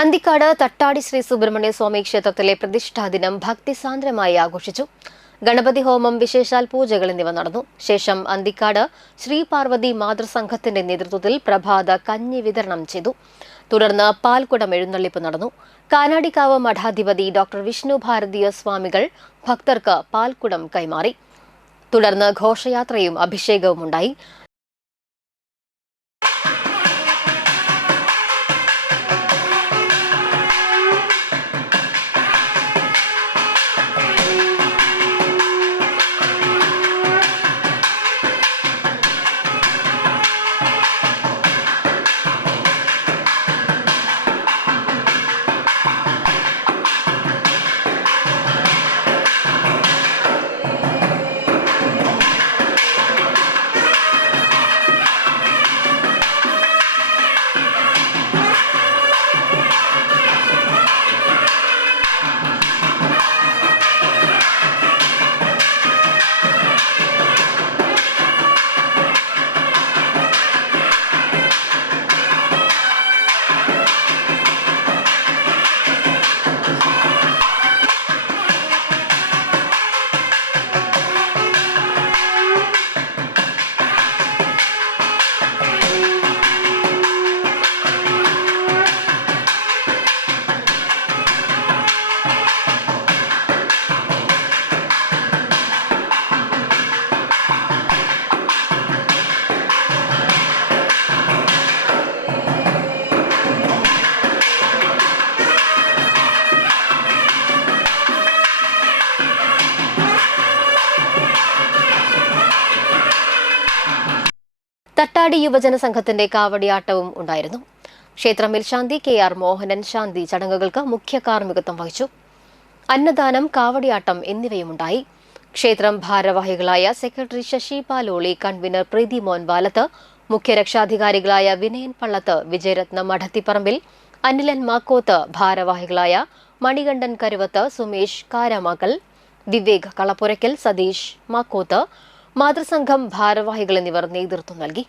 അന്തിക്കാട് തട്ടാടി ശ്രീ സുബ്രഹ്മണ്യ സ്വാമി ക്ഷേത്രത്തിലെ പ്രതിഷ്ഠാദിനം ഭക്തിസാന്ദ്രമായി ആഘോഷിച്ചു. ഗണപതി ഹോമം, വിശേഷാൽ പൂജകൾ എന്നിവ നടന്നു. ശേഷം അന്തിക്കാട് ശ്രീ പാർവതി മാതൃസംഘത്തിന്റെ നേതൃത്വത്തിൽ പ്രഭാത കഞ്ഞി വിതരണം ചെയ്തു. തുടർന്ന് പാൽക്കുടം എഴുന്നള്ളിപ്പ് നടന്നു. കാനാടിക്കാവ് മഠാധിപതി ഡോക്ടർ വിഷ്ണു ഭാരതീയ സ്വാമികൾ ഭക്തർക്ക് പാൽക്കുടം കൈമാറി. തുടർന്ന് ഘോഷയാത്രയും അഭിഷേകവും ഉണ്ടായി. തട്ടാടി യുവജന സംഘത്തിന്റെ കാവടിയാട്ടവും ഉണ്ടായിരുന്നു. ക്ഷേത്രം മേൽശാന്തി KR മോഹനൻ ശാന്തി ചടങ്ങുകൾക്ക് മുഖ്യ കാർമ്മികത്വം വഹിച്ചു. അന്നദാനം, കാവടിയാട്ടം എന്നിവയുമുണ്ടായി. ക്ഷേത്രം ഭാരവാഹികളായ സെക്രട്ടറി ശശി പാലോളി, കൺവീനർ പ്രീതി മോൻ വാലത്ത്, മുഖ്യ രക്ഷാധികാരികളായ വിനയൻ പള്ളത്ത്, വിജയരത്ന മഠത്തിപ്പറമ്പിൽ, അനിലൻ മാക്കോത്ത്, ഭാരവാഹികളായ മണികണ്ഠൻ കരുവത്ത്, സുമേഷ് കാരാമാക്കൽ, വിവേക് കളപ്പുരയ്ക്കൽ, സതീഷ് മാക്കോത്ത്, മാതൃസംഘം ഭാരവാഹികൾ എന്നിവർ നേതൃത്വം നൽകി.